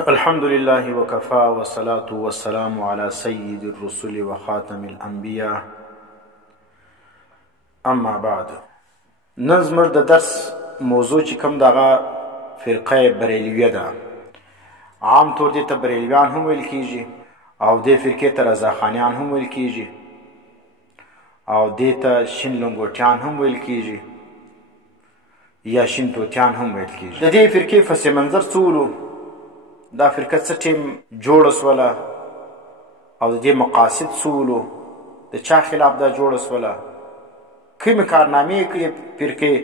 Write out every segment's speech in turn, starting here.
الحمد لله وكفى والصلاة والسلام على سيد الرسل وخاتم الأنبياء اما بعد. نن زموږ د درس موضوع چې کوم دغه فرقه بریلویه ده. عام طور دې ته بریلویان هم ویل کیږي او دې فرقې ته رضاخانیان هم ویل کیږي او دې ته شین لنګوټیان هم ویل کیږي یا شین توتیان هم ویل کیږي. د دې فرقې پس منظر څه ولو، دا فرقه څه ټیم جوړه سوله او د دې مقاصد څه ولو، د چا خلاف دا جوړه سوله، کومې کارنامې کړې فرقې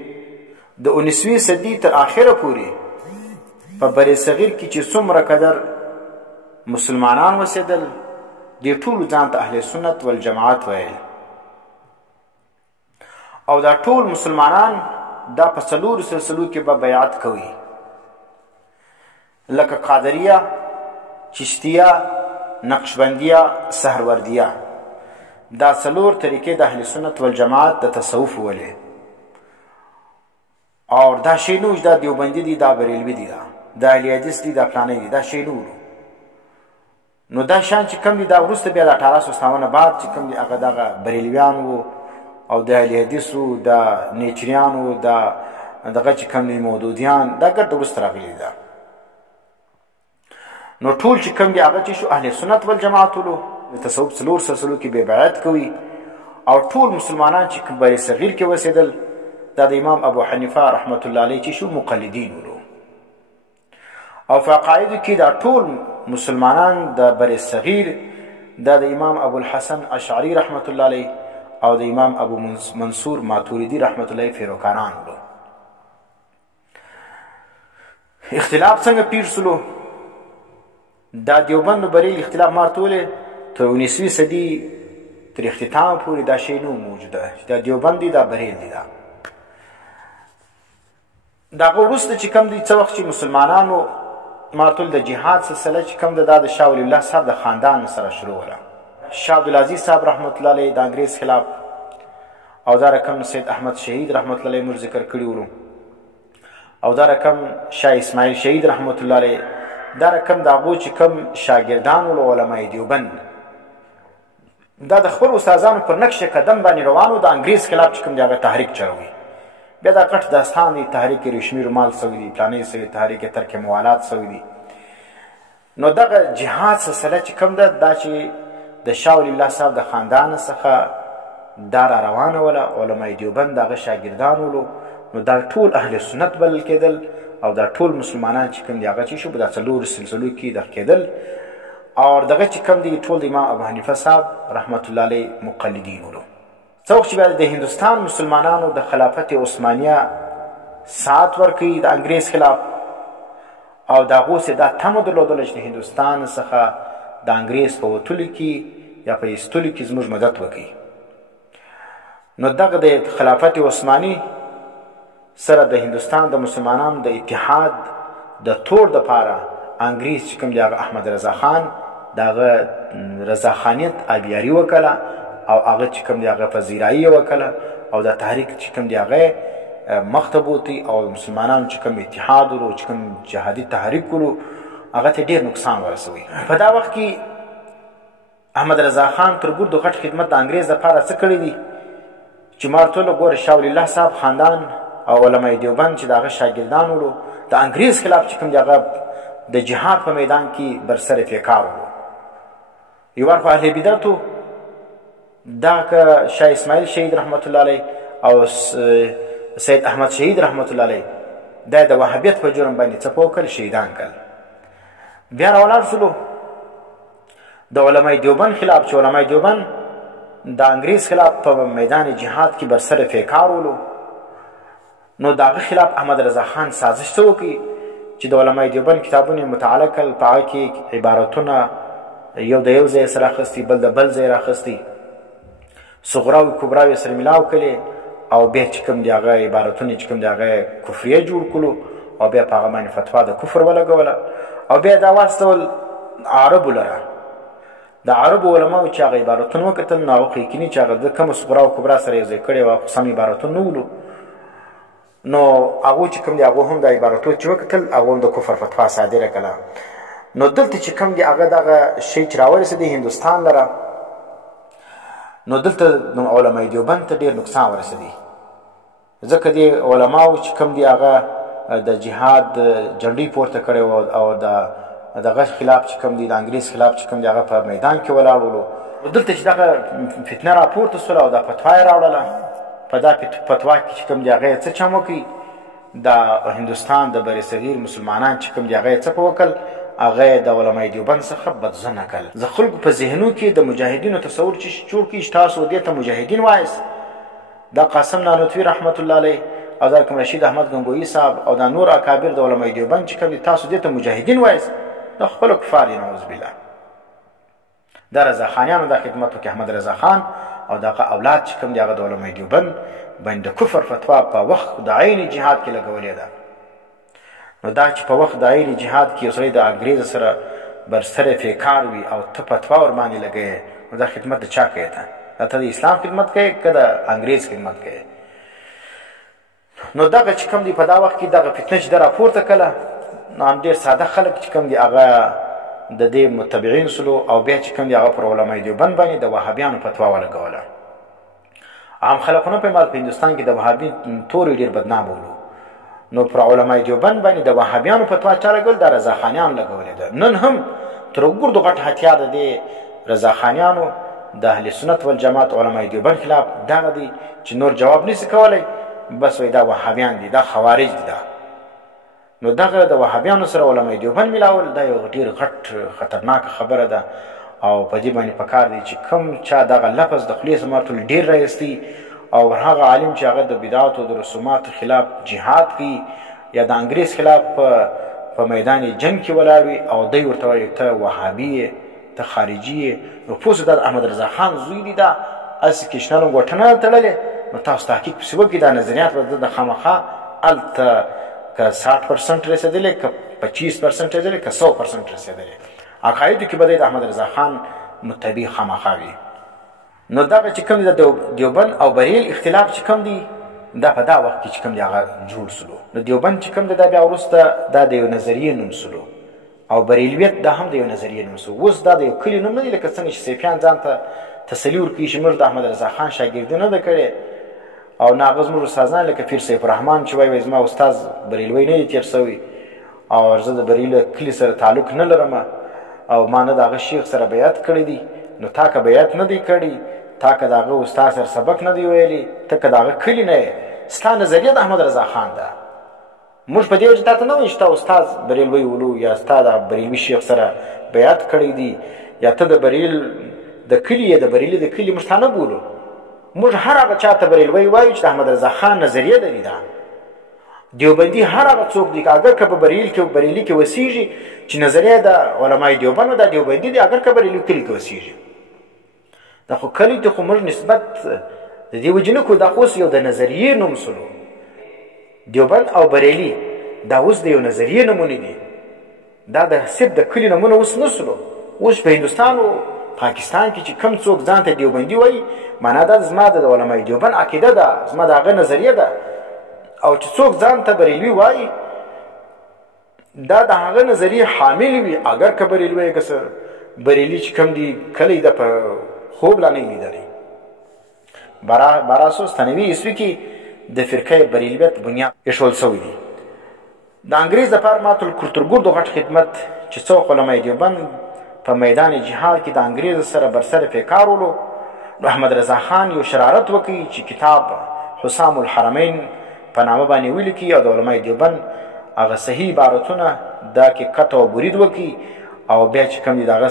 د 19وی صدۍ تر آخره پورې په بر صغیر کې چې څومره قدر مسلمانان اوسېدل، دې ټولو ځان ته اهل سنت والجماعت ویل او دا ټول مسلمانان دا په څلورو سلسلو کې به بیعت کوي، لکه قادریه، چشتیه، نقشبندیه، سهروردیه. دا څلور طریقې د اهل سنت والجماعت د تصوف ولې او دا شی نه دا دیوبندي دي، دا بریلوي دي، دا اهل حدیث دي، دا فلانی دي، دا شی نه نو دا شان چې کوم دي دا وروسته بیا د 1857 بعد چې کوم دي هغه دغه بریلویان وو او د اهل حدیثو، د نیچریانو، د دغه چې کوم دي مودودیان، دا ګرد وروسته راغلي ده. نو ټول چې کوم دي هغه چې شو اهل سنت والجماعت ولو، د تصوف څلور سلسلو کې به بیعت کوي او ټول مسلمانان چې کوم بر صغیر کې اوسېدل دا د امام ابو حنیفه رحمت الله علیه چې شو مقلدین ولو او په عقایدو کې دا ټول مسلمانان د بر صغیر دا د امام ابو الحسن اشعری رحمت الله علیه او د امام ابو منصور ماتوریدی رحمت الله پیروکاران ولو. اختلاف څنګه پیر سلو، دا دیوبند و بریل اختلاف مارتوله تر 19وی صدۍ تر اختتام پورې دا شی نه موجوده، دا دیوبند دی، دا بریل دی. دا وروسته چې کوم دی څه وخت چې مسلمانانو مارتول د جهاد سلسله چې کوم ده دا د شاه ولی الله صاحب د خاندان سره شروع وله. شاه عبدالعزیز صاحب رحمت الله علیه د انګریز خلاف او دا رقم سید احمد شهید رحمت الله علیه موږ ذکر کړي ورو او دا رقم شاه اسماعیل شهید رحمت الله علیه، دا رقم د هغو چې کوم شاګردان ول علمای دیوبند دا د خپل استادانو پر نقش قدم باندې روانو د انګریز خلاف چې کوم دی هغه تحریک چلوي. بیا دا غټ داستان دی، تحریک ریشمي رومال سوی دی، پلانې سوی تحریک ترک موالات سوی دی. نو دغه جهاد سلسله چې کوم ده دا چې د شاه ولی الله صاحب د خاندان څخه دا را روانه وله، علمای دیوبند د هغه شاګردان ولو، نو دا ټول اهل سنت بلل کېدل او دا ټول مسلمانان چې کوم دی هغه چې شو په دا څلورو سلسلو کې دغه کېدل او دغه چې کوم دی ټول د امام ابو حنیفه صاحب رحمت الله علیه مقلدین ولو. څه وخت چې بیا د هندوستان مسلمانانو د خلافت عثمانیه ساعت ورکوي د انګریز خلاف او د هغو سې دا تمه درلودله چې د هندوستان څخه د انګریز په وتلو کې یا په ایستلو کې زموږ مدد وکړي، نو دغه د خلافت عثماني سره د هندوستان د مسلمانانو د اتحاد د تور دپاره انګریز چې کوم دی هغه احمد رضا خان د هغه رضاخانیت آبیاري وکړه او هغه چې کوم دی هغه پذیرایي وکړه او د تحریک چې کوم دی هغه مخ ته بوتي او مسلمانانو چې کوم اتحاد ولو، چې کوم جهادي تحریک ولو، هغه ته ډېر نقصان ورسوي. په دا وخت کې احمد رضا خان تر ګردو غټ خدمت د انګریز دپاره څه کړی دي چې مارتوله ګوره شاه ولی الله صاحب خاندان او علمای دیوبند چې د هغه شاګردان ولو د انګریز خلاف چې کوم دی هغه د جهاد په میدان کې برسر پیکار ولو. یو وار خو اهل بدعتو دا که شاه اسماعیل شهید رحمت الله علیه او سید احمد شهید رحمت الله علیه دا د وهابیت په جرم باندې څه وکړل، شهیدان کړل. بیا راولاړ شولو د علمای دیوبند خلاف چې علمای دیوبند د انګریز خلاف په میدان جهاد کې برسر پیکار ولو، نو د هغه خلاف احمد رضا خان سازش څه وکړي چې د علمای دیوبند کتابونه مطالعه کړل، په هغه کې عبارتونه یو د یو ځای سره اخیستي، بل د بل ځای راخیستي، صغرا او کبرا یې سره ملاو کړي او بیا چې کوم دی هغه عبارتونه چې کوم دی هغه کفریه جوړ کړو او بیا په هغه باندې فتوا د کفر ولګوله او بیا دا واستول عربو لره. د عربو علماو چې هغه عبارتونه وکتل نو هغه یقیني چې هغه د کوم صغرا او کبرا سره یو ځای کړي وه، سم عبارتونه نه ولو، نو هغه چې کوم دی هغه هم د عبارتو چې وکتل هغه هم د کفر فتوا صادره کړه. نو دلته چې کوم دی هغه دغه شی چې راورسېدی هندوستان لره، نو دلته علماء دیوبند ته ډېر نقصان ورسېدی، ځکه دې علماو چې کوم دی هغه د جهاد جنډۍ پورته کړې وه او دغه خلاف چې کوم دی د انګریز خلاف چې کوم دی هغه په میدان کې ولاړ ولو. دلته چې دغه فتنه راپورته سوله او دا فتوا یې راوړله، په دا فتوا کې چې کوم دی هغه یې څه چم وکړي، د هندوستان د بر صغیر مسلمانان چې کوم دی هغه یې څه په وکړل، هغه د علماء دیوبند څخه بدظنه کړل. د خلکو په ذهنو کې د مجاهدینو تصور چې جوړ کړي چې تاسو دې ته مجاهدین وایست. دا قاسم نانوتوي رحمت الله علیه او دا کوم رشید احمد گنگویی صاحب او دا نور اکابر د علماء دیوبند چې کوم دي تاسو دې ته مجاهدین وایست، دا خپل کفار دي نعوذ بالله. دا رضا خانیانو دا خدمت وکړي، احمد رضا خان او دغه اولاد چې کوم دي هغه د علماء دیوبند باندې د کفر فتوا په وخت د عین جهاد کې لګولې ده. نو دا چې په وخت د عین جهاد کې یو سړی د انګریز سره برسره فکار وي او ته فتوا ور باندې لګوې، نو دا خدمت د چا کوي؟ ته د اسلام خدمت کوي که د انګریز خدمت کوي؟ نو دغه چې کوم دی په دا وخت کې دغه فتنه چې ده راپورته کړله، نو هم ډېر ساده خلک چې کوم دي هغه د دې متبعین سلو او بیا چې کوم دي هغه پر علماء دیوبند باندې د وهابیانو فتوا ولګوله. عام خلکونه په هندوستان کې د وهابي تورې ډېر بدنام ولو، نو پر علماء دیوبند باندې د وهابیانو فتوا چا لګول؟ د رضاخانیانو لګولې ده. نن هم تر اوږدو غټ هتیار د دې رضاخانیانو د اهل سنت والجماعت علماء دیوبند خلاف دغه دی چې نور جواب نشي کولی، بس وایي دا وهابیان دي، دا خوارج دي. نو دغه د وهابیانو سره علماء دیوبند ملاول دا یو ډېر غټ خطرناکه خبره ده، او په دې باندې پکار دی چې کوم چا دغه لفظ د خولې څخه ټول ډېر رایستی او هغه عالم چې هغه د بدعاتو د رسوماتو خلاف جهاد کوي یا د انګریز خلاف په میدان جنگ کې ولاړ وي او دی ورته وایي ته وهابي یې، ته خارجي یې. نو پوه دا د احمد رضا خان زوی دی، دا هسې کشنل ګوټنه تړلې. نو تاسو تحقیق پسې وکړئ، دا نظریات به د خامخا هلته که 60% رسېدلې، که 25% رسېدلې، که 100% رسېدلې. عقایدو کې به د احمد رضا خان متبع خامخا وي. نو دغه چې کوم دی د دیوبند او بریل اختلاف چې کوم دی، دا په دا وخت کې چې کوم دی هغه جوړ سلو. نو دیوبند چې کوم دی دا بیا وروسته دا د یو نظریې نوم سلو، او بریلویت دا هم د یو نظریې نوم سلو. اوس دا د یو کلي نوم نه دی، لکه څنګه چې سیفیان ځان ته تسلي ورکوي چې موږ د احمد رضا خان شاګردي نه ده کړې، او نه هغه زموږ استادان لکه پیر سیف الرحمن چې وایي زما استاد بریلوی نه دی تېر سوی او زه د بریل کلي سره تعلق نه لرم او ما نه د هغه شیخ سره بیعت کړی دی. نو تا که بیعت نه دی کړی، تا که د هغه استاد سره سبق نه دی ویلی، ته که د هغه کلي نه یې، ستا نظریه د احمد رضا خان ده. موږ په دې وجه تا ته نه وایو چې تا استاد بریلوی ولو یا ستا د بریلوي شیخ سره بیعت کړی دی یا ته د بریل د کلي یې، د بریلي د کلي موږ تا نه بولو. موږ هر هغه چا ته بریلوی وایو چې د احمد رضا خان نظریه لري. ده دیوبندي هر هغه څوک دی که اگر که په بریلي کې وسیږي چې نظریه د علماء دیوبند د دیوبندي دی، اگر که بریلي کلي کې وسیږي، دا خو کلي ته خو موږ نسبت د دې وجې نه کوو، دا خو اوس یو د نظریې نوم سلو. دیوبند او بریلي دا اوس د یو نظریې نومونه دي، دا د صرف د کلي نومونه اوس نه سلو. اوس په هندوستان او پاکستان کې چې کوم څوک ځان ته دیوبندي وایي، معنا دا زما د علماء دیوبند عقیده ده، زما د هغه نظریه ده. او چې څوک ځان ته بریلوي وایي، دا د هغه نظریې حامل وي، اگر که بریلوی که بریلي چې کوم دي کلی ده په خوب لا نه یې لیدلی. 1293 عیسوي کې د فرقه بریلویت بنیاد ایښول سوی دی. د انګریز دپاره ما تر ګردو غټ خدمت چې څوک علماء دیوبند په میدان جهاد کې د انګریز سره برسره پیکار ولو، نو احمد رضا خان یو شرارت وکړي چې کتاب حسام الحرمین په نامه باندې ولیکي او د علماء دیوبند هغه صحیح عبارتونه دا کې قطع او برید وکړي، او بیا چې کوم دي د هغه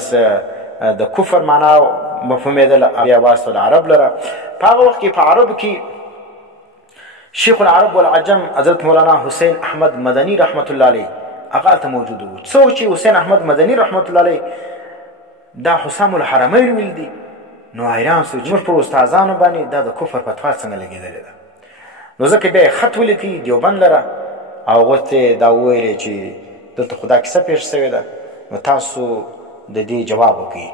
د کفر معنا مفهومېدله بیا واسطه د عرب لره. په هغه وخت کې په عربو کې شیخ العرب والعجم حضرت مولانا حسین احمد مدني رحمت الله علیه هغه هلته موجود و. څوک چې حسین احمد مدني رحمت الله علیه دا حسام الحرمین ویل دي، نو حیران سو چې موږ پر استادانو باندې دا د کفر فتوا څنګه لګېدلې ده. نو ځکه بیا یې خط ولیکي دیوبند لره او هغو ته دا وویلې چې دلته خو دا کیسه پېښ سوې ده، نو تاسو د دې جواب وکړئ.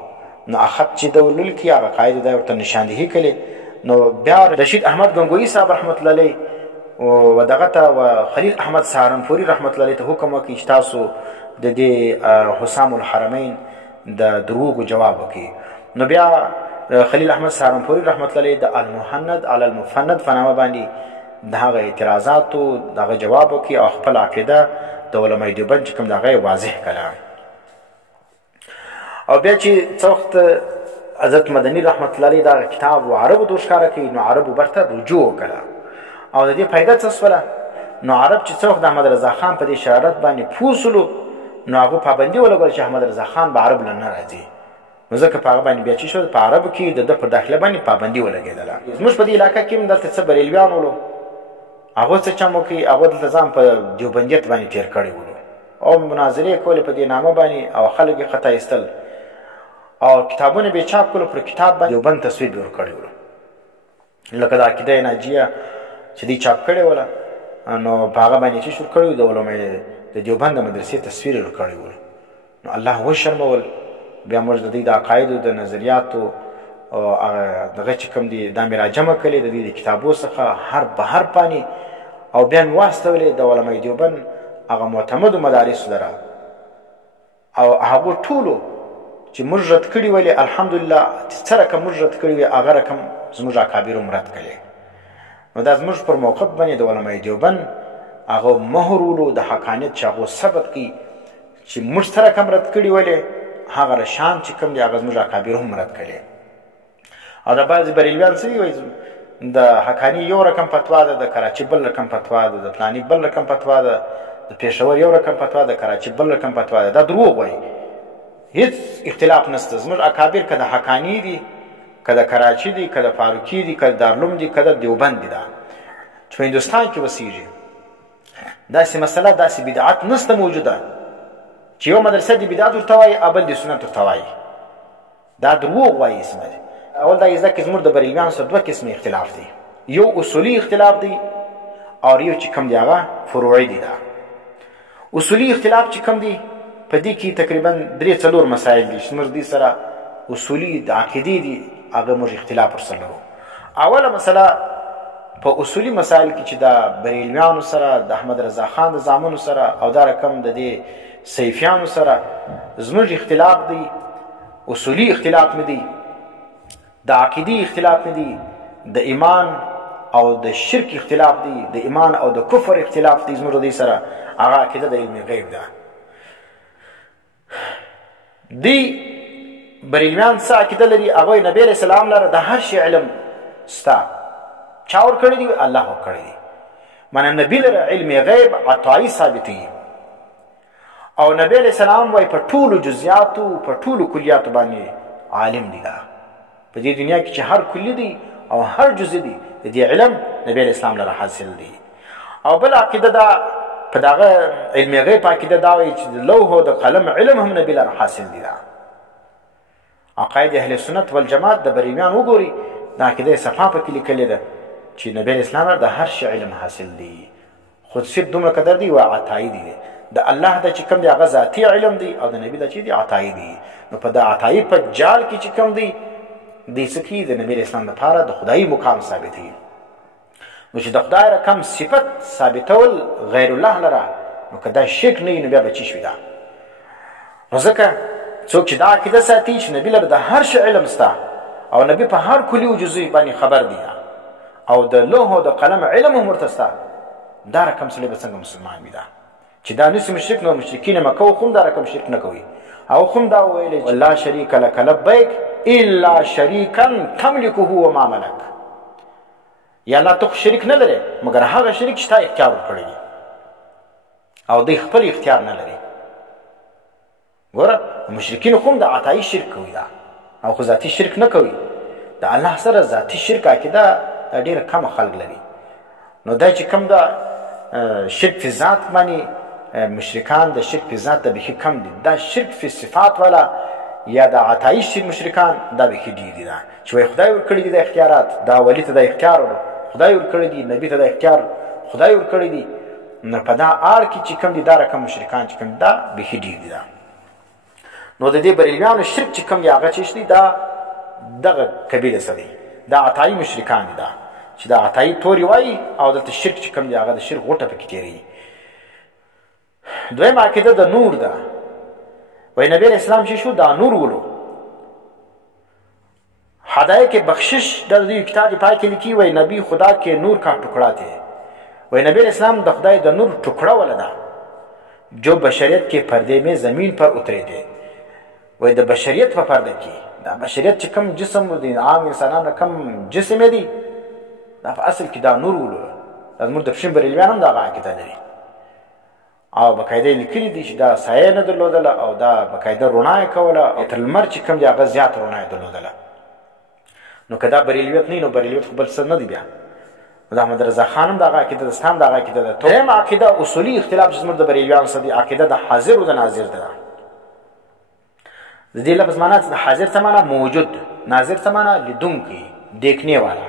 نو خط چې ده ولیکي هغه قاعدې دا ورته نشاندهي کړې. نو بیا رشید احمد گنگویی صاحب رحمت الله علیه و دغه ته و خلیل احمد سهارنپوري رحمت الله علیه ته حکم وکړي چې تاسو د دې حسام الحرمین د دروغو جواب وکړي. نو بیا خلیل احمد سهارنپوري رحمت الله علیه د المهند علی المفند په نامه باندې د هغه اعتراضاتو د هغه جواب وکړي او خپل عقیده د علمای دیوبند چې کوم د هغه واضح کړه. او بیا چې څه وخت حضرت مدني رحمت الله علیه دا کتاب و عربو ته ښکاره کوي نو عربو برته رجوع وکړه او د دې فایده څه شوله؟ نو عرب چې څه وخت د احمد رضا خان په دې شهادت باندې پوه سولو نو هغو پابندي ولګول چې احمد رضا خان به عرب له نه راځي. نو ځکه په هغه باندې بیا چې شو په عربو کې د ده پر داخله باندې پابندي ولګېدله. زموږ په دې علاقه کې هم دلته څه بریلویان ولو هغو څه چم وکړي هغو دلته ځان په دیوبندیت باندې تېر کړی ولو او مناظرې کولې په دې نامه باندې او خلک یې خطا ایستل او کتابونه به چاپ کړو پر کتاب باندې دیوبند تصویر به ورکړی ولو لکه د عقیده ناجیه چې دوی چاپ کړې وله نو په هغه باندې چې شروع کړی د علماء د دیوبند د مدرسې تصویر یې ورکړی ولو. نو الله وشرمول بیا موږ د دوی د عقایدو د نظریاتو او دغه چې کوم دي دا مې راجمع کړي د دې د کتابو څخه هر بهر پانې او بیا مې واستولې د علماء دیوبند هغه معتمدو مدارسو لره او هغو ټولو چې موږ رد کړي ولې الحمدلله څه رقم موږ رد کړي وي هغه رقم زموږ اکابرو هم رد کړي. نو دا زموږ پر موقف باندې د علماء دیوبند هغه مهر ولو د حقانیت چې هغو ثبت کړي چې موږ څه رقم رد کړي ولې هغه رشان چې کوم دي هغه زموږ اکابرو هم رد کړي. او د بعضې بریلویان څه وایي د حقاني یو رقم فتوا ده د کراچي بل رقم فتوا ده د فلاني بل رقم فتوا ده د پېښور یو رقم فتوا ده کراچي بل رقم فتوا ده. دا دروغ وایي هیڅ اختلاف نشته. زموږ اکابر که د حقاني دي که د کراچي دي که د فاروقي دي که د دارالعلوم دي که د دیوبند دي دا چې په هندوستان کې اوسېږي داسې مسله داسې بدعت نشته موجوده چې یو مدرسه د بدعت ورته وایي او بل د سنت ورته وایي. دا دروغ وایي اسمه دی. اول دا زده که زموږ د بریلویانو سره دوه قسمه اختلاف دی. یو اصولي اختلاف دی او یو چې کوم دی هغه فروعي دی. دا اصولي اختلاف چې کوم دی په دې کې تقریبا 3-4 مسایل دي چې موږ دې سره اصولي د عقیدې دي هغه موږ اختلاف ورسره لرو. اوله مسله په اصولي مسایل کې چې د بریلویانو سره د احمد رضا خان د زامنو سره او دا رقم د دې سیفیانو سره زموږ اختلاف دی اصولي اختلاف نه دی د عقیدې اختلاف نه دی د ایمان او د شرک اختلاف دی د ایمان او د کفر اختلاف دی زموږ دې سره هغه عقیده د علم غیب ده. دی بریلویان څه عقیده لري هغوی نبی علیه السلام لره د هر شي علم ستا چا ورکړی دی الله ورکړی دی معنی نبي لره علم غیب عطایي ثابتوي او نبی علیه السلام وایي په ټولو جزیاتو په ټولو کلیاتو باندې عالم دی. دا په دې دنیا کې چې هر کلی دی او هر جزء دی د دې علم نبی علیه السلام لره حاصل دی. او بل عقیده دا په دغه علم غیب عقیده دا وایي چې د لوح او د قلم علم هم نبی لره حاصل دی. دا عقاید اهل سنت والجماعت د بریلویان وګوري دا عقیده صفا پکې لیکلې ده چې نبی علیه السلام لره د هر شي علم حاصل دی. خود صرف دومره قدر دی و عطایي دی. د الله د چې کوم دی هغه ذاتي علم دی او د نبی د چې دی عطایي دی. نو په د عطایي په جال کې چې کوم دی دې څه کوي د نبی علیه السلام لپاره د خدایي مقام ثابتوي. نو چې د خدای رقم صفت ثابتول غیر الله لره نو که دا شرک نه وي نو بیا به چی شوي دا. نو ځکه څوک چې دا عقیده ساتي چې نبي لره د هر شي علم سته او نبي په هر کلي و جزوي باندې خبر دی او د لوح او د قلم علم هم ورته سته دا رقم سړی به څنګه مسلمان وي. دا چې دا نسي مشرک نو مشرکین مکه خو دا رقم شرک نه کوي او خو دا ویلې لا شریک لک لبیک الا شریکا تملکه وما ملک. یا الله ته شریک نه لري مګر هغه شریک چې تا اختیار ورکړی دی او دوی خپل اختیار نه لري. ګوره مشرکین خو د عطایي شرک کوي دا او خو ذاتي شرک نه کوي. د الله سره ذاتي شرک عقیده ډېره کمه خلک لري. نو دا چې کوم دا شرک فی ذات باندې مشرکان د شرک فی ذات د بیخي کم دي. دا شرک فی صفات والا یا د عطایي شرک مشرکان دا بیخي ډېر دي. دا چې وایي خدای ورکړي دي د اختیارات دا ولی ته د اختیار خدای ورکړي دي نبي ته د اختیار خدای ورکړي دي نو په دا اړ کې چې کوم دي دا رقم مشرکان چې کوم دا بیخي ډېر دي. دا نو د دې بریلویانو شرک چې کوم دی هغه چې دی دا دغه قبیله څه دی دا عطایي مشرکان دي. دا چې دا عطایي توري وایي او دلته شرک چې کوم دی هغه د شرک غوټه پکې تېروي. دویم عقیده د نور ده. وای نبی علیہ السلام چې شو دا نور ولو. हदायत बख्शिश د دې کتاب پای کې لیکي وای نبی خدا के नूर का टुकड़ा थे. वही नबी इस्लाम द खुदाई द नूर टुकड़ा वाला था जो बशरियत के पर्दे में ज़मीन पर उतरे थे. वही द बशरियत पर पर्दे की द बशरियत چې कम जिस्म दी आम इंसानانو कम जिस्म دی دا په اصل کې دا نور ولو. د زموږ د پښین بریلیان هم دا عقیده لري او بقاعده لیکلي دي چې دا سایه نه درلودله او دا بقاعده رڼا یې کوله او تر لمر چې کم دی هغه زیات رڼا یې درلودله. نو که دا بریلیت نه نو بریلیت خو بل څه نه دی بیا. د احمد رضا خان هم دغه عقیده ده، ستام دغه عقیده ده. دویم عقیده اصولي اختلاف چې زموږ د بریلیانو سره دی عقیده د حاضر او د ناظر ده. د دې لفظ معنا د حاضر څه معنا موجود، ناظر څه معنا لیدونکی دیکھنے والا.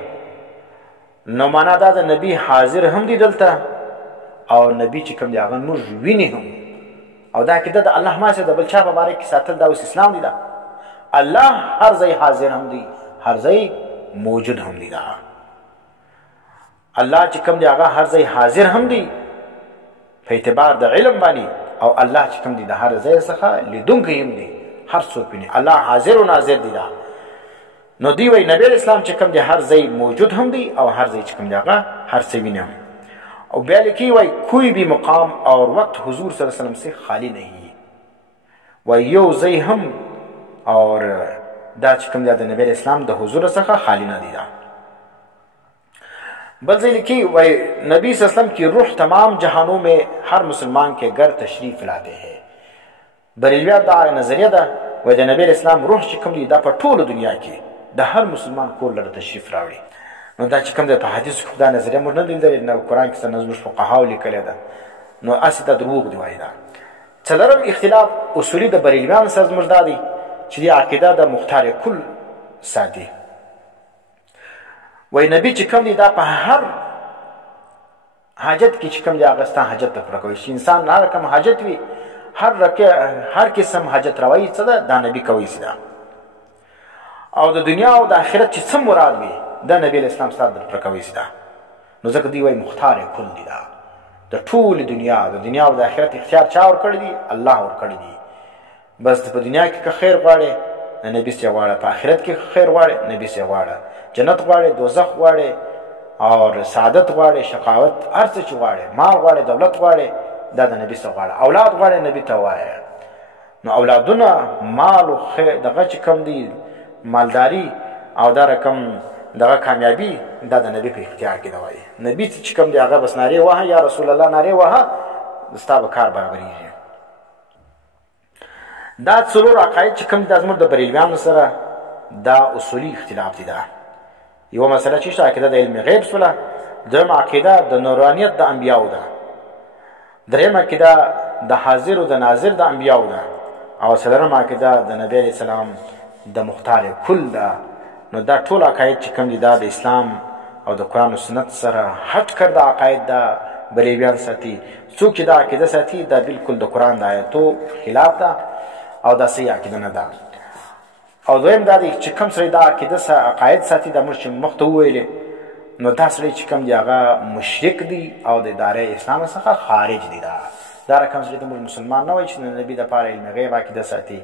نو معنا دا د نبی حاضر هم دی دلته او نبی چې کوم دی هغه موږ ویني هم. او دا عقیده د الله ما سره د بل چا په باره کې ساتل دا اوس اسلام دی. دا الله هر ځای حاضر هم دی، هر ځای موجود هم دی. دا الله چې کوم دی هغه هر ځای حاضر هم دی په اعتبار د علم باندې، او الله چې کوم دی د هر ځای څخه لیدونکی هم دی، هر څوک ویني. الله حاضر او ناظر دی. دا نو دی وای نبی اسلام چې کوم دی هر ځای موجود هم دی او هر ځای چې کوم دی هغه هر څه ویني هم. और बैल की वही कोई भी मुकाम और वक्त हुजूर सल्लल्लाहु अलैहि वसल्लम से खाली नहीं है. वह यो जई हम और दा चिकम दा नबी इस्लाम द हुजूर सखा खाली ना दीदा. बल जई लिखी वही नबी सल्लल्लाहु अलैहि वसल्लम की रूह तमाम जहानों में हर मुसलमान के घर तशरीफ लाते हैं. बरेलिया दा नजरिया दा वह नबी इस्लाम रूह चिकम दी दा पर ठोल दुनिया की द हर मुसलमान को लड़ तशरीफ रावड़ी. نو دا چې کوم د په حدیث کې دا نظریه موږ نه لیدلې، نو قرآن کې څه نظم فقهاو لیکلی ده، نو هسې دا دروغ دی وایي. دا څلورم اختلاف اصولي د بریلیانو سره زموږ دا دی چې دې عقیده د مختار کل ساتي. وایي نبي چې کوم دی دا په هر حاجت کې چې کوم دی هغه ستا حاجت ته پوره کوي. چې انسان هر رقم حاجت وي، هر قسم حاجت روایي څه ده دا نبي کوي سي. دا او د دنیا او د آخرت چې څه مراد وي دا نبی اسلام ستاسو در پر کوي سي. نو ځکه دی وایي مختار کل دی. دا د ټول دنیا او د آخرت اختیار چا ور کړی دی؟ الله ور کړی دی. بس په دنیا کې که خیر غواړې نبی سي غواړه، په آخرت کې خیر غواړې نبی سي غواړه، جنت غواړې دوزخ غواړې او سعادت غواړې شقاوت هر څه چې غواړې، مال غواړې دولت غواړې دا د نبی سي غواړه، اولاد غواړې نبی ته وایه. نو اولادونه مال او خیر دغه چې کم دی مالداری او دا رقم دغه کامیابی دا د نبی په اختیار کې دی. وایي نبی چې کوم دی هغه بس نارې وهه یا رسول الله نارې وهه ستا به کار برابرېږي. دا څلور عقاید چې کوم دی زموږ د بریلیانو سره دا اصولي اختلاف دی. دا یوه مسله چې شته عقیده د علم غیب سوله، دویم عقیده د نورانیت د انبیاو ده، دریم عقیده د حاضر او د ناظر د انبیاو ده، او څلورم عقیده د نبی علیه السلام د مختار کل ده. نو دا ټول عقاید چې کوم دي دا د اسلام او د قرآن و سنت سره هټ کرده عقاید دا بریلیان ساتي. څوک چې دا عقیده ساتي دا بالکل د قرآن د آیتو خلاف ده او دا صحیح عقیده نه ده. او دویم دا دی چې کوم سړی دا عقیده عقاید ساتي دا موږ چې مخته وویلې، نو دا سړی چې کوم دی هغه مشرک دی او د ادارې اسلام څخه خارج دی. دا رقم سړی د مسلمان نه وایي چې د نبي دپاره علم غیب عقیده ساتي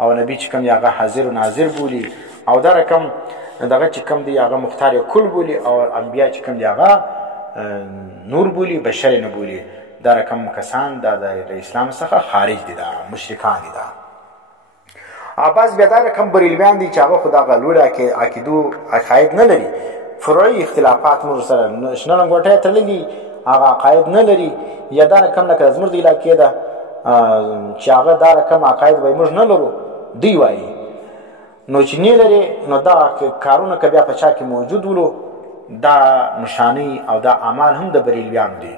او نبی چې کوم دی هغه حاضر و ناظر بولي، او دا رقم دغه چې کوم دی هغه مختار کل بولي، او انبیا چې کوم دی هغه نور بولي بشر نه بولي. دا رقم کسان دا د اسلام څخه خارج دي، دا مشرکان دي. دا بعض بیا دا رقم بریلیان دي چې هغه خو دغه لوړ عقیدو عقاید نه لري، فروعي اختلافات موږ سره شنه لنګوټی تړلي دي، هغه عقاید نه لري. یا دا رقم لکه زموږ د علاقې ده چې هغه دا رقم عقاید وایي موږ نه لرو دوی وایي. نو چې نه لري نو دا کارونه که بیا په چا کې موجود ولو دا نشانۍ او دا اعمال هم د بریلیانو دي.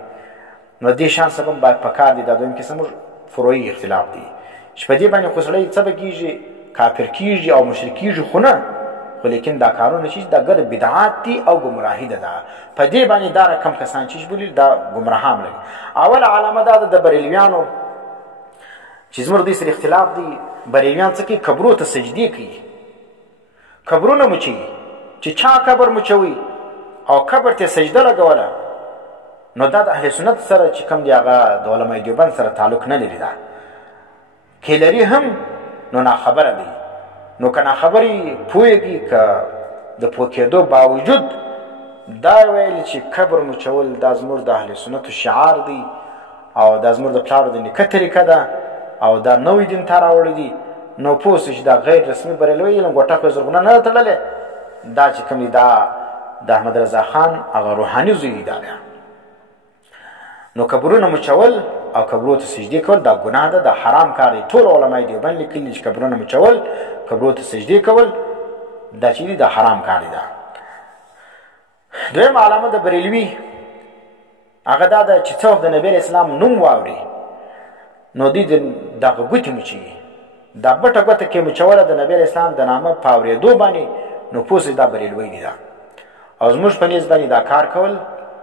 نو دې شان سبب باید په کار دي. دا دویم قسم فروعي اختلاف دي چې په دې باندې خو سړی څه به کېږي، کافر کېږي او مشرک کېږي خو نه، خو لیکن دا کارونه چې دا ګډ بدعات دي او ګمراهي ده. په دې باندې دا رقم کسان چې بولي دا ګمراهان لري. اول علامه دا د بریلیانو چې زموږ دې سره اختلاف دي. بریلیان څه کوي؟ قبرو ته سجدې کوي، قبرونه مچوي. چې چا قبر مچوي او قبر ته سجده لګوله نو دا د اهل سنت سره چې کوم دی هغه د علماء دیوبند سره تعلق نه لري. دا که لري هم نو ناخبره دی. نو که ناخبري پوهېږي که د پوه کېدو باوجود دا ویل چې قبر مچول دا زموږ د اهل سنتو شعار دی او دا زموږ د پلارو د نیکه طریقه ده او دا نوی دین ته راوړی دي، نو پوه سو چې دا غیر رسمي بریلوی علم ګوټه زرغونه نه ده تړلې. دا چې کوم دی دا د احمد رضا خان هغه روحاني زوی دی. دا نو قبرونه مچول او قبرو ته سجدې کول دا ګناه ده، دا حرام کار دی. ټول علماء دیوبند لیکلي چې قبرونه مچول، قبرو ته سجدې کول دا چې دی دا حرام کار دی. دویم علامه د بریلوي هغه دا ده چې څوک د نبی اسلام نوم واوري نو دوی دغه ګوتې مچوي. دا بټه ګوته کې مچوله د نبی اسلام د نامه په اورېدو باندې نو پوه سئ دا بریلوی دی. دا او زموږ په نیز باندې دا کار کول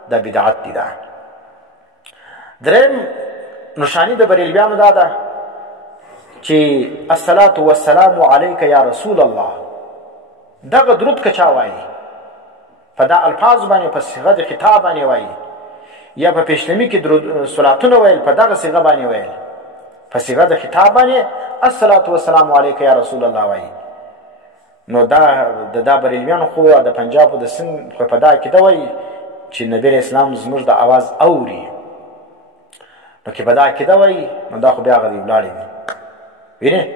دا بدعت دی. دا دریم نشانی د بریلویانو دا ده چې الصلاة والسلام علیک یا رسول الله. دغه درود که چا وایي په دا الفاظ باندې په صيغه د خطاب باندې وایي یا په پیشنمی کې درود صلاتونه ویل په دغه صيغه باندې ویل په صيغه د خطاب باندې الصلاة والسلام علیک یا رسول الله وایي، نو دا بریلویانو خو د پنجاب او د سند خو په دا کې دا وایي چې نبی اسلام زموږ د आवाज اوري. نو کې په دا کې دا وایي نو دا خو بیا غوډي ولاړی دي. وینه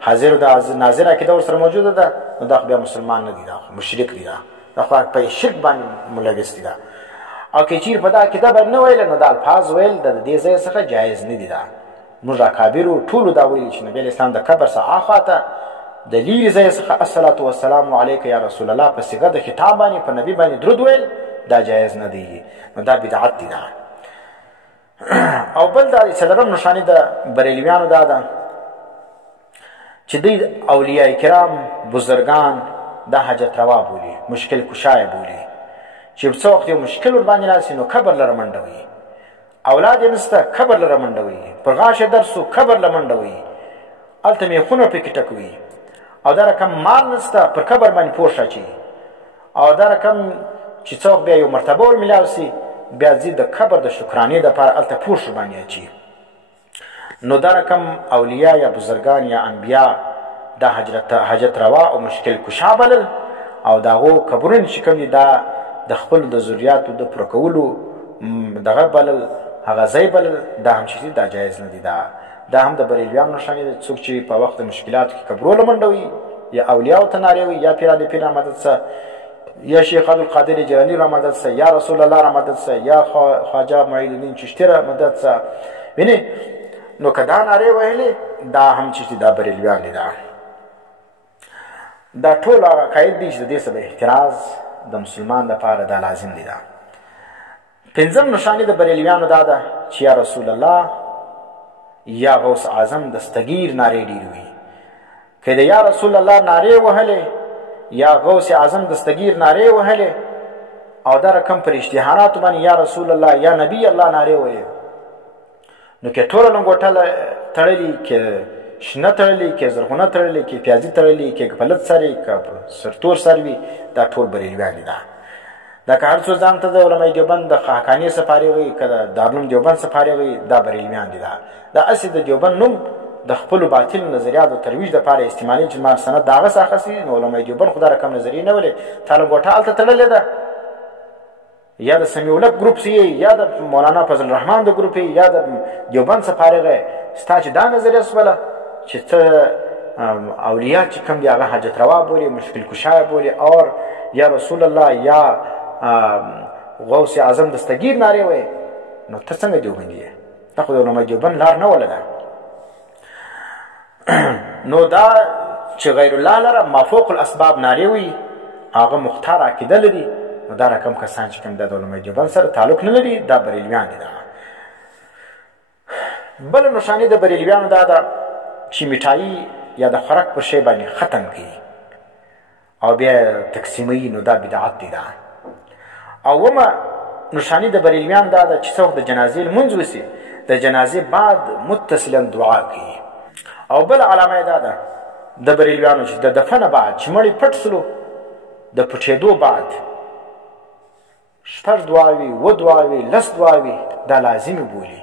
حاضر د ناظر کې دا ورسره موجوده ده، نو دا خو بیا مسلمان نه دی، دا مشرک دی. دا خو په شرک باندې ملګری دی. او که چیر په دا کتاب نه ویل نو دا الفاظ ویل د دې ځای څخه جایز نه دي. دا موږ کابیرو ټول دا ویل چې نبی اسلام د قبر څخه اخواته د لیرې ځای څخه الصلاة والسلام علیک یا رسول الله په صيغه د خطاب باندې په نبی باندې درود ویل دا جایز نه دی، نو دا بدعت دی. او بل دا څلورم نشانی د بریلویانو دا ده چې دوی اولیاء کرام بزرگان دا حاجت روا بولی، مشکل کشای بولی. چې څو وخت یو مشکل ور باندې راسي نو قبر لره منډوي، اولاد یې نسته قبر لره منډوي، پر غاښه درسو قبر لره منډوي، هلته میخونه پکې ټکوي، او دا رقم مال نسته پر قبر باندې پوښ اچي، او دا رقم چې څوک بیا یو مرتبه ور ملاو سي بیا ځي د قبر د شکرانې دپاره هلته پوښ باندې اچي. نو دا رقم اولیاء یا بزرگان یا انبیا دا حاجت روا او مشکل کشا بلل، او د هغو قبرونه چې کوم دي دا د خپل د ذریاتو د پوره کولو دغه بلل، هغه ځای بلل، دا هم چې دا جایز نه دي. دا هم د بریلویانو نښانې ده. څوک چې په وخت د مشکلاتو کې قبرونه منډوي یا اولیاو ته نارې وي یا پیر پیر را مدد سه یا شیخ عبدالقادر جیلاني را مدد سه یا رسول الله را مدد سه یا خواجه معین الدین چشتي را مدد سه. وینې نو که دا نارې ویلې دا هم چې دا بریلویان دي. دا ټول هغه عقاید دي چې د دې سره احتراز د مسلمان لپاره دا لازم دي. دا پنځم نشانې د بریلویانو دا ده چې یا رسول الله یا غوث اعظم دستگیر نارې ډېرې وي. که د یا رسول الله نارې وهلې یا غوث اعظم دستگیر نارې وهلې او دا رقم پر اشتهاراتو باندې یا رسول الله یا نبی الله نارې وهلې، نو که ټوله لنګوټه تړلي، که شنه تړلي، که زرغونه تړلي، که پیازي تړلي، که پلت سري، که سرتور سر وي، دا ټول بریلویان دي. دا که هر څو ځان ته د علماء دیوبند د حقانیې سپارې وي، که د دارالعلوم دیوبند سپارې وي، دا بریلویان دي. دا اصل د دیوبند نوم د خپلو باطل نظریاتو ترویج دپاره استعمالي چې ما سند د هغه څه اخیستي، نو علماء دیوبند خو دا رقم نظریې نه ولې تا لنګوټه هلته تړلې ده، یا د سمیع الحق ګروپ سي یا د مولانا فضل الرحمن د ګروپ یا د دیوبند سپارې ستا چې دا نظریه سوله چې ته اولیاء چې کوم دي هغه حاجت روا بولي، مشکل کشای بولي، اور یا رسول الله یا غوث اعظم دستگیر نارې وایي، نو ته څنګه دیوبندي یې؟ دا خو د علماء دیوبند لار نه وله ده. نو دا چې غیر الله لره مافوق الاسباب نارې وي هغه مختار عقیده لري، نو دا رقم کسان چې کوم د علماء دیوبند سره تعلق نه لري دا بریلویان دي. بله نښانې د بریلویانو دا ده چې میټایي یا د خوراک پر شی باندې ختم کوي او بیا تقسیموي، نو دا بدعت دی. اومه نښانې د بریلویان دا ده چې څوک د جنازې لمونځ وسي د جنازې بعد متصلا دعا کوي. او بل علامه دا ده د بریلویانو چې د دفن بعد چې مړی پټ سلو د پټېدو بعد شپږ دعاوي 7 دعاوي 10 دعاوي دا لازمي بولي.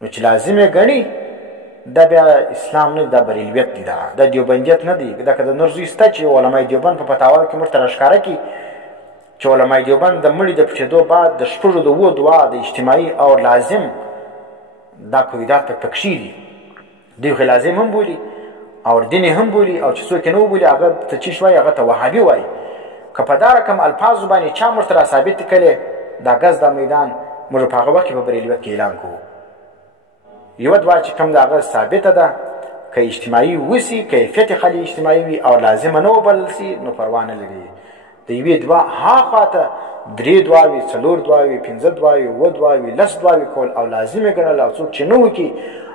نو چې لازمي ګڼي دا بیا اسلام نه، دا بریلویت دی، دا دیوبندیت نه دی. دا که د نور زوی سته چې علمای دیوبند په فتاوا کې موږ ته راښکاره کړي چې علمای دیوبند د مړي د پټېدو بعد د شپږو د 7 دعا د اجتماعي او لازم دا کویدات پکې دي، دوی خو لازم هم بولي او دین هم بولي، او چې څوک نه بولي هغه ته چې شوي هغه ته وهابي وایي. که په دا رقم الفاظو باندې چا موږ ته را ثابت کړي دا ګز دا میدان موږ په هغه وخت کې په بریلویت کې اعلان کوو. یوه دعا چې کوم د هغه ثابته ده که اجتماعي وسي، کیفیت خالي اجتماعي وي او لازمه نه وبلل سي نو پروا نه لري. د یوې دعا هاخوا ته 3 دعاوي 4 دعاوي 5 دعاوي 7 دعاوي 10 دعاوي کول او لازمي ګڼل او څوک چې نه وکړي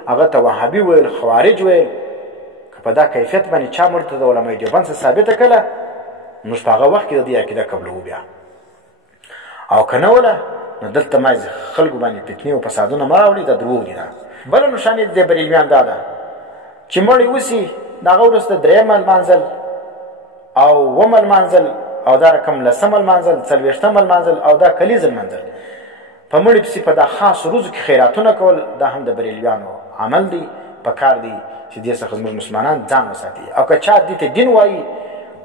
هغه ته وهابي ویل، خوارج ویل. که په دا کیفیت باندې چا موږ ته د علمای دیوبند څخه ثابته کړله موږ په هغه وخت کې د دې عقیده قبلوو بیا، او که نه وله نو دلته مازې خلکو باندې فتنې او فسادونه مه راوړي، دا دروغ دي. دا بله نښانې د دې بریلویان دا ده چې مړی وسي د هغه وروسته 3مه لمانځل او 7مه لمانځل او دا رقم 10مه لمانځل 40مه لمانځل او دا کلیزه لمانځل. په مړي پسې په دا خاص روزو کې خیراتونه کول دا هم د بریلویانو عمل دی. پکار دی چې دې څخه زموږ مسلمانان ځان وساتي. او که چا دې ته دین وایي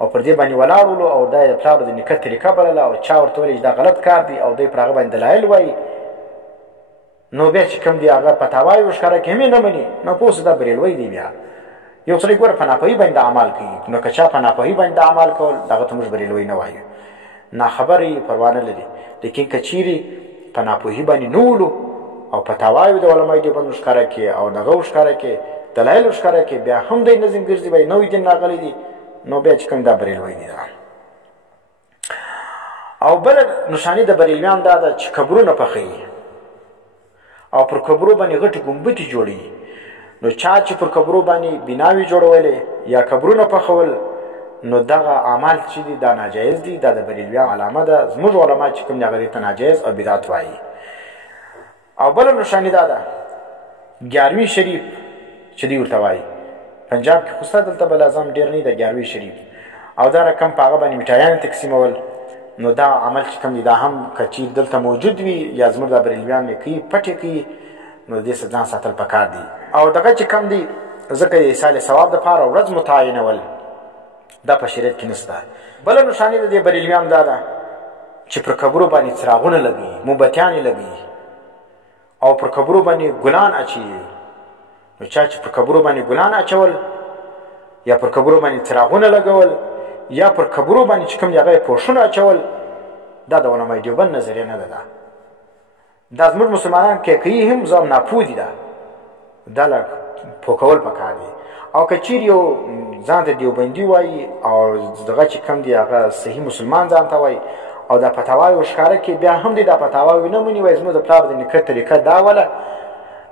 او پر دې باندې ولاړ ولو او دا د پلار د نیکه طریقه بلله او چا ورته ویلي چې دا غلط کار دی او دی پر هغه باندې دلایل وایي نو بیا چې کوم دی هغه فتاوا یې ورښکاره کړي هم یې نه مني نو پوه سه دا بریلوی دی. بیا یو سړی ګوره په ناپوهي باندې عمل کوي، نو که چا په ناپوهي باندې عمل کول دغه ته موږ بریلوی نه وایو، ناخبره یې پروا نه لري. لیکن که چیرې په ناپوهي باندې نه ولو او فتاوا یې د علمای دیوبند ورښکاره کړي او دغه ورښکاره کړي دلایل ورښکاره کړي بیا هم دی نظم ګرځي وایي نوی دین راغلی دی نو بیا چې کوم دا بریلوی دی. او بله نښاني د بریلویان دا ده چې قبرونه پخوي او پر قبرو باندې غټې ګمبتې جوړوي. نو چا چې پر قبرو باندې بناوي جوړولې یا قبرونه پخول نو دغه اعمال چې دي دا ناجایز دي، دا د بریلویان علامه ده. زموږ علما چې کوم دي هغه ته ناجایز او بدعت وایي. او بله نښاني دا ده 11وی شریف چې دوی ورته وایي. پنجاب کې خو ستا دلته به لازم ډېر نه دی 11وی شریف او دا رقم په هغه باندې میټایانې تقسیمول. نو دا عمل چې کوم دی دا هم که چیر دلته موجود وي یا زموږ دا بریلویان یې کوي پټ یې کوي نو دې څخه ځان ساتل پکار دي. او دغه چې کوم دی ځکه د ایصال ثواب دپاره ورځ متعینول دا په شریعت کې نشته. بله نښاني د دې بریلویان دا ده چې پر قبرو باندې څراغونه لګوي، مومبتیانې لګوي او پر قبرو باندې ګلان اچوي. نو چا چې پر قبرو باندې ګلان اچول یا پر قبرو باندې څراغونه لګول یا پر قبرو باندې چې کوم دی هغه پوښونه اچول دا د علمای دیوبند نظریه نه ده. دا زموږ مسلمانان کې کوي هم ځان ناپوه دي. دا لږ پوکول پکار دي. او که چیرې یو ځان ته دیوبندي وایي او دغه چې کوم دی هغه صحیح مسلمان ځان ته وایي او دا فتاوا یې ورښکاره کړي بیا هم دی دا فتاوا یې نه مني وایي زموږ د پلار د نیکه طریقه دا وله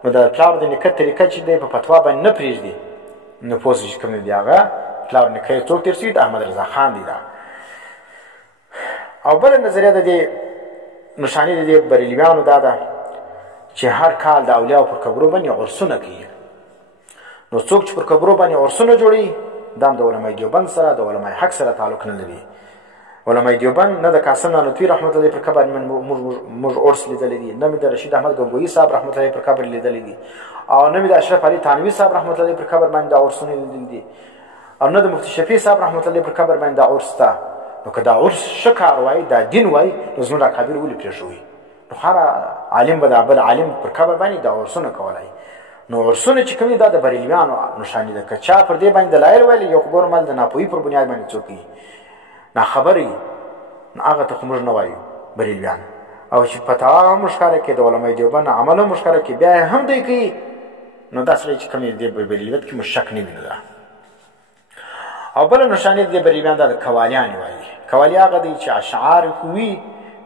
نو د پلار د نیکه طریقه چې دی په فتوا باندې نه پرېږدي نو پوه چې کوم دی هغه پلار نیکه یې څوک تېر شوي د احمد رضا خان دی. او بله نظریه د دې نښاني د دې بریلویانو دا ده چې هر کال د اولیاو پر قبرو باندې عرسونه کوي. نو څوک چې پر قبرو باندې عرسونه جوړوي دا هم د علمای دیوبند سره د علمای حق سره تعلق نه لري. علمای دیوبند نه د قاسم نانوتوي رحمت الله پر قبر موږ عرس لیدلی دي، نه مې د رشید احمد ګنگوهي صاحب رحمت الله پر قبر لیدلی دي او نه مې د اشرف علي تانوي صاحب رحمت الله پر قبر باندې د عرسونه لیدلي دي او نه د مفتي شفیع صاحب رحمت الله پر قبر باندې د عرس ته. نو که دا عرس ښه کار وایي دا دین وایي نو زموږ اکابر ولې پرېښوي؟ نو هر عالم به د بل عالم پر قبر باندې دا عرسونه کولی. نو عرسونه چې کوم دي دا د بریلویانو نښاني ده. که چا پر دې باندې دلایل ویلي یو خو ګوره مال د ناپوهي پر بنیاد باندې څوک وي ناخبره وي نو هغه ته خو موږ نه وایو بریلویان. او چې فتوا هم ښکاره کړي د علمای دیوبند عمل هم ښکاره کړي بیا هم دی کوي نو دا سړی چې کوم دی د بریلویت کې موږ شک نه وینو. او بله نښاني د دې بریلویان دا د قوالیانې وایي. قوالی هغه دی چې اشعار وي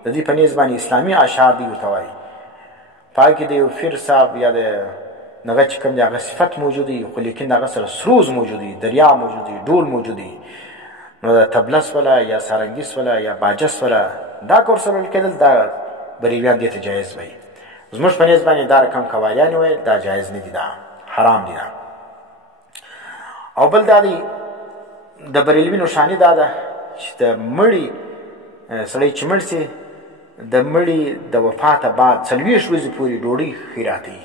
د دې په نیز باندې اسلامي اشعار دی ورته وایي. په هغې کې د یو پیر صاحب یا د دغه چې کوم دی هغه صفت موجود وي خو لیکن د هغه سره سروز موجود وي، دریا موجود وي، ډول موجود وي. نو د تبلس ولا یا سارنګیس ولا یا باجس ولا دا کور سره کېدل دا بریلویان دې ته جایز وایي. زموږ په نیز باندې دا رقم قوالیانې وایي دا جایز نه دي، دا حرام دي. او بل دا دی د بریلوي نښاني دا ده چې د مړي سړی چې مړ سي د مړي د وفاته بعد 40 ورځې پورې ډوډۍ خیراتي.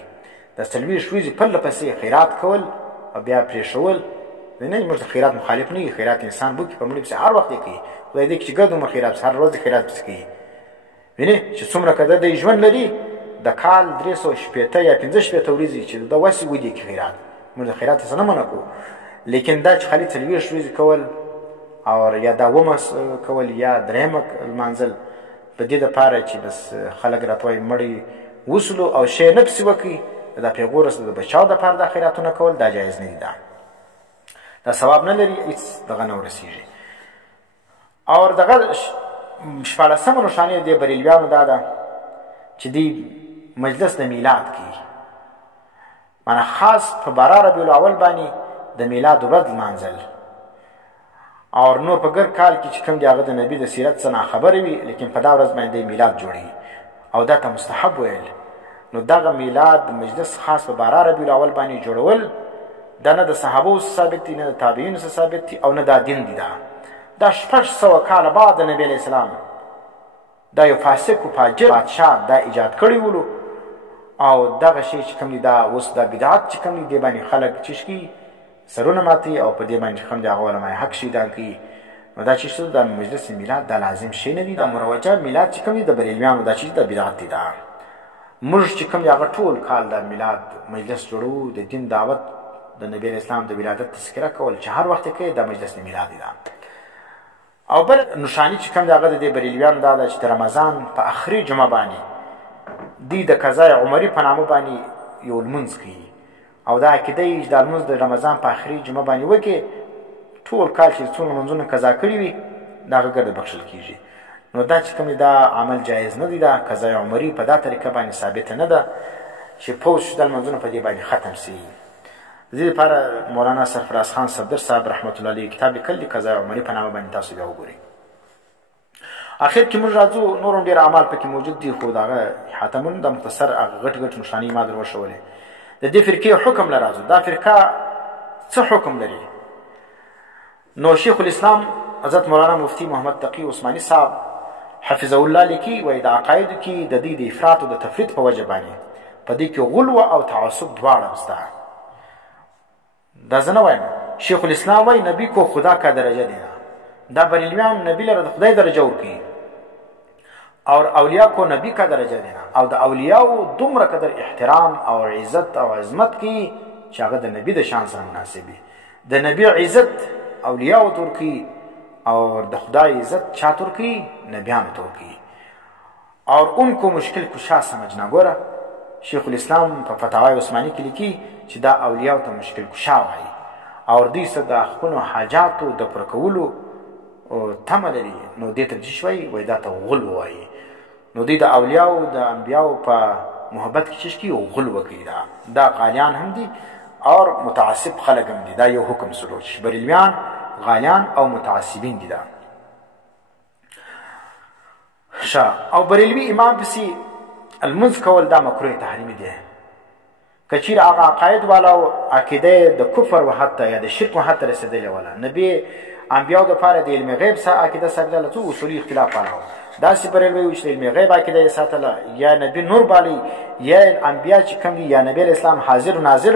د 40 ورځې پرله پسې خیرات کول او بیا پرېښول. نه موږ د خیرات مخالف نه یو، خیرات انسان بوکي په مړي پسې هر وخت یې کوي. خدای دې چې ګډ عمر خیرات هر ورځ خیرات پسې کوي. وینې چې څومره که د ژوند لري د کال 380 یا 65 ورځې چې د وسې ودې کې خیرات. موږ د خیرات څه نه منع کوو، لیکن دا چې خالي 40 ورځې کول او یا دا ومه کول یا درېیمه لمانځل په دې دپاره چې بس خلک راته وایي مړی وسلو او شی نه پسې وکړي، دا پیغور سره د بچاو دپاره دا خیراتونه کول دا جایز نه دي. دا ثواب نه لري، هېڅ دغه نه ورسېږي. او دغه 14مه نښانې د بریلویانو دا ده چې دوی مجلس د میلاد کوي، معنی خاص په 12 ربیع الاول باندې د میلاد ورځ لمانځل. او نور په ګر کال کې چې کوم دی هغه د نبي د سیرت څخه ناخبره وي، لیکن په دا ورځ باندې میلاد جوړوي او دا ته مستحب ویل. نو دغه میلاد مجلس خاص په 12 ربیع الاول باندې جوړول دا نه د صحابو ثابت دي، نه د تابعینو ثابت دي او نه دا دین دي. دا 600 کاله بعد د نبی علیه السلام دا یو فاسق او فاجر بادشاه دا ایجاد کړی ولو. او دغه شی چې کوم دی دا اوس دا بدعت چې کوم دی باندې خلک چشکی سرونه ماتي او په دې باندې کوم دی هغه علماء حق شي دا کوي. نو دا چې د مجلس میلاد دا لازم شي نه دی. دا مروجه میلاد چې کوم دی د بریلویانو دا چې د بدعت دی. دا موږ چې کوم دی هغه ټول کال د میلاد مجلس جوړو، د دین دعوت د نبی اسلام د ولادت تذکره کول چې هر وخت کې د مجلس میلاد دی. او بل نشانی چې کوم دی هغه د بریلویانو دا ده چې د رمضان په اخري جمعه باندې دی د قضای عمری په نامه باندې یو لمونځ کوي او دا عقیده یې چې د لمونځ د رمضان په اخري جمعه باندې وکړي، ټول کال چې څومره لمونځونه قضا کړي وي دا هغه ګرده بخښل کېږي. نو دا چې کوم دی دا عمل جایز نه دی. دا قضای عمري په دا طریقه باندې ثابته نه ده چې پوه شو دا لمونځونه په دې باندې ختم سي. د دې لپاره مولانا سرفراز خان صفدر صاحب رحمت الله علیه کتاب لیکلی قضای عمري په نامه باندې تاسو بیا وګورئ. اخر کې موږ راځو، نور هم ډېر اعمال پکې موجود دي، خو د هغه حاتمون د مختصر هغه غټ غټ نښانې ما در وښولې. د دې فرقې حکم له راځو. دا فرقه څه حکم لري؟ نو شیخ الاسلام حضرت مولانا مفتی محمد تقی عثماني صاحب حفظه الله لیکي وایي د عقایدو کې د دې د افراط او د تفرید په وجه باندې په دې کې غلو او تعصب دواړه شته. دا زه نه وایم، شیخ الاسلام وایي نبی کو خدا کا درجه دینا. دا بریلویان نبی لره د خدای درجه ورکوي اور اولیاء کو نبی کا درجه دینا. او د اولیاءو دومره قدر احترام او عزت او عظمت کی چې هغه د نبی د شان سره مناسب وي. د نبی عزت اولیاءو ته ورکوي اور د خدای عزت چا ته ورکوي؟ نبیانو ته ورکوي. اور ان کو مشکل کشا سمجھنا. ګوره شیخ الاسلام په فتاوای عثماني کې لیکي چې دا اولیاءو ته مشکل کشا وایي اور دوی څه د خپلو حاجاتو د پوره کولو تمه لري. نو دې ته څه وایي؟ دا ته غلو وایي. نو دوی د اولیاءو د انبیاءو په محبت کې چشکی او غلو کوي. دا غالیان هم دي اور متعصب خلق هم دي. دا یو حکم سلوچ بریلویان غالیان او متعصبین دي. دا او بریلوی امام پسې المنځ کول دا مکروه تحریمي دی. که چیرې هغه عقاید والا او عقیده د کفر و حتی یا د شرک و حتی رسېدلې والا نبی انبیاء دپاره د علم غیب څخه عقیده ساتله، څو اصولي اختلاف والا داسې بریلوی چې د علم غیب عقیده یې ساتله یا نبی نور بالی یا انبیاء چې کوم دي یا نبی اسلام حاضر و ناظر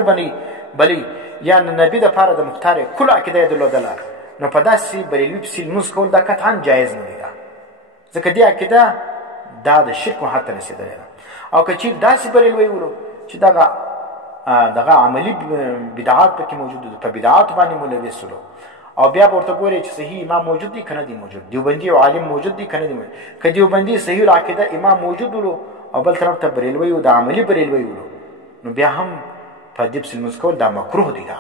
بلی یا نبی دپاره د مختار کل عقیده یې درلودله، نو په داسې بریلوي پسې لمونځ کول دا قطعا جایز نه دی. ځکه دې عقیده دا د شرک و حتی رسېدلې ده. او که چیرې داسې بریلوی ولو چې دغه عملی بدعات پکې موجود دي، په بدعات باندې ملوث ولو او بیا به ورته ګورئ چې صحیح امام موجود دی که نه دی موجود، دیوبندي او عالم موجود دی که نه دی موجود. که دیوبندي صحیح العقیده امام موجود ولو او بل طرف ته بریلوی او د عملي بریلوی ولو، نو بیا هم په دې پسې لمونځ کول دا مکروه دی. دا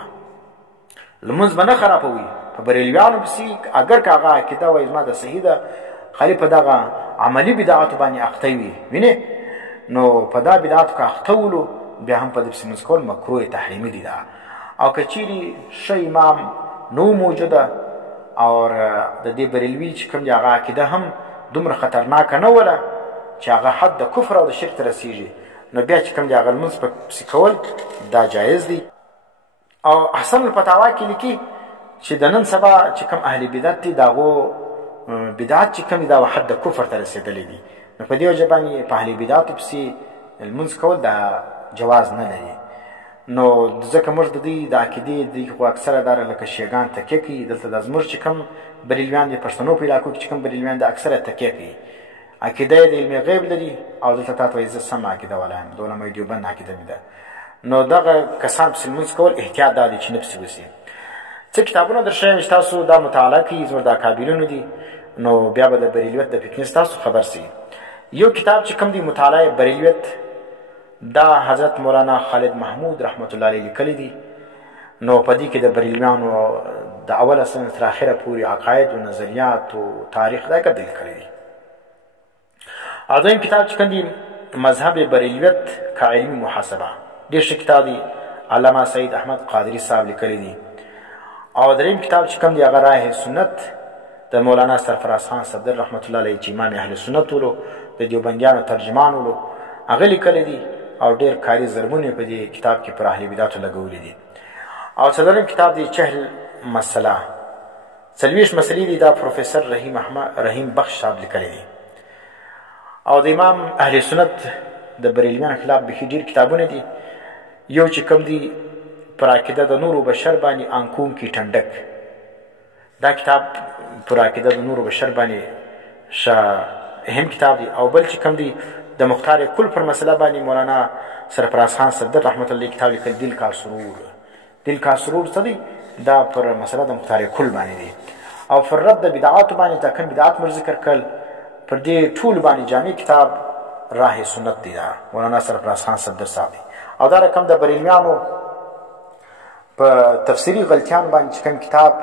لمونځ به نه خرابوي. په بریلویانو پسې اگر که هغه عقیده وایي زما د صحیح ده خالي په دغه عملي بدعاتو باندې اخته وي، وینې، نو په دا بدعاتو که اخته ولو بیا هم په دې پسې لمونځ کول مکروه تحریمي دی. دا او که چیرې ښه امام نو موجوده او د دې بریلوي چې کوم دی هغه عقیده هم دومره خطرناکه نه وله چې هغه حد د کفر او د شرک ته رسېږي، نو بیا چې کوم دی هغه لمونځ پسې کول دا جایز دی. او احسن الفتاوا کې لیکي چې د نن سبا چې کوم اهل بدعت دي د هغو بدعت چې کوم دی دا حد د کفر ته رسېدلی دي. نو په دې وجه باندې په اهل بدعاتو پسې لمونځ کول دا جواز نه لري. نو ځکه موږ د دوی د عقیدې دوی خو اکثره داره لکه شیګان تکیه کوي. دلته د زموږ چې کوم بریلویان دي پښتنو په علاقو کې چې کوم بریلویان د اکثره تکیه کوي عقیده یې د علم غیب لري او دلته تا ته وایي زه سم عقیده والا یم، د علمای دیوبند عقیده مې ده. نو دغه کسان پسې لمونځ کول احتیاط دا دی چې نه پسې وسي. څه کتابونه در ښیم چې تاسو دا مطالعه کوي زموږ د اکابرینو دي نو بیا به د بریلویت د فتنې تاسو خبر سي. یو کتاب چې کوم دی مطالعه بریلویت دا حضرت مولانا خالد محمود رحمت الله علیه لیکلی دی. نو په دې کې د بریلویانو د اوله سنه تر اخره پورې عقاید او نظریات او تاریخ دا کتل کړی دی. اځم کتاب چې کوم دی مذهب بریلویت کا علمی محاسبه ډېر ښه کتاب دی، علامه سید احمد قادری صاحب لیکلی دی. او دریم کتاب چې کوم دی هغه راه سنت د مولانا سرفراز خان صدر رحمت الله علیه چې امام اهل سنت ولو د دیوبندیانو ترجمان ولو هغه لیکلی دی او ډېر کاري ضربونه په دې کتاب کې پر اهل بدعتو لګولې دي. او څلورم کتاب دی چهل مسله 40 مسلې دي، دا پروفیسر رحیم بخش صاحب لیکلی دی. او د امام اهل سنت د بریلویانو خلاف بخي ډېر کتابونه دي. یو چې کوم دی پر عقیده د نور بشر باندې انکوم کی ټنډک، دا کتاب پر عقیده د نور بشر باندې اهم کتاب دی. او بل چې کوم دی د مختار کل پر مسله باندې مولانا سرفراز خان صدر رحمت الله کتاب لیکل دل کا سرور. دل کا سرور څه دی؟ دا پر مسله د مختار کل باندې دی. او پر رد د بدعات باندې دا کوم بدعات مر ذکر کړل پر دې ټول باندې جامع کتاب راه سنت دی، دا مولانا سرفراز خان صدر صاحب. او دا رقم د بریلویانو په تفسیری غلطیان باندې کوم کتاب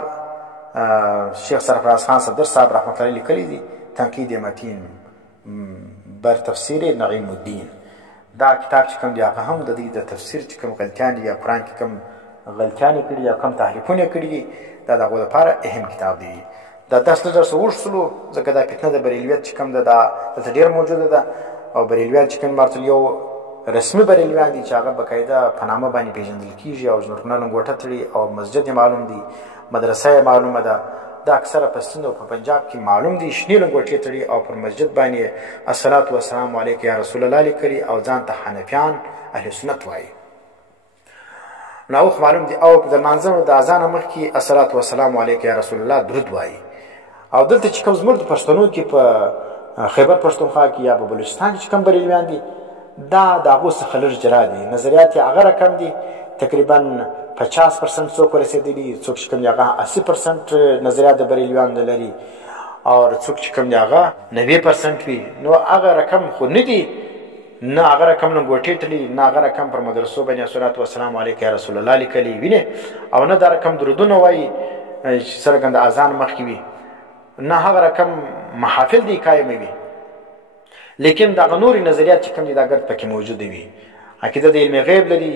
شیخ سرفراز خان صدر صاحب رحمت الله لیکلی دی تنقید متین بر تفسیر نعیم الدین. دا کتاب چې کوم دی هغه هم د دې د تفسیر چې کوم غلطیان یا قرآن کې کوم غلطیان کړي یا کوم تحریفونه کړي دا د هغو لپاره اهم کتاب دی. دا 10 وشتلو ځکه دا فتنه د بریلویت چې کوم ده دا دلته ډېر موجوده ده. او بریلویت چې کوم مارتل یو رسمي بریلویان دي چې هغه بقاعده په نامه باندې پیژندل کیږي او زنورونه لنګوټه تړي او مسجد یې معلوم دی، مدرسه یې معلومه ده. دا اکثره په سند او په پنجاب کې معلوم دي، شنې لنګوټې تړي او پر مسجد باندې الصلاة والسلام علیک یا رسول الله لیکلي او ځان ته حنفیان اهل سنت وایي. نو اوس معلوم دي. او د منځونو د اذان مخکې الصلاة والسلام علیک یا رسول الله درود وایي. او دلته چې کوم زموږ د پښتنو کې په خیبر پښتونخوا کې یا په بلوچستان کې چې کوم بریلویان دي دا د هغو څخه لږ جلا دي. نظریات یې هغه رقم دي تقریبا 50% څوک ورسېدلي، څوک چې کوم دی هغه 80% نظریات د بریلویانو لري او څوک چې کوم دی هغه 90% وي. نو هغه رقم خو نه دي، نه هغه رقم لنګوټې تړي، نه هغه رقم پر مدرسو باندې الصلاة والسلام علیک یا رسول الله لیکلي وینې، او نه دا رقم درودونه وایي چې څرګند اذان مخکې وي، نه هغه رقم محافل دی قایموي. لیکن دغه نورې نظریات چې کوم دي دا ګرد پکې موجوده وي. عقیده د علم غیب لري،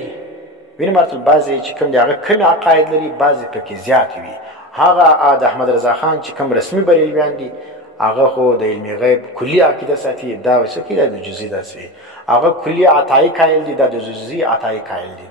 وینې مارتل بعضې چې کوم دي هغه کمې عقاید لري، بعضې پکې زیات وي. هغه د احمد رضا خان چې کوم رسمي بریلویان دي هغه خو د علم غیب کلي عقیده ساتي، دا څه کې د جزئي داسې هغه کلي عطایي قایل دي، دا د جزئي عطایي قایل دي.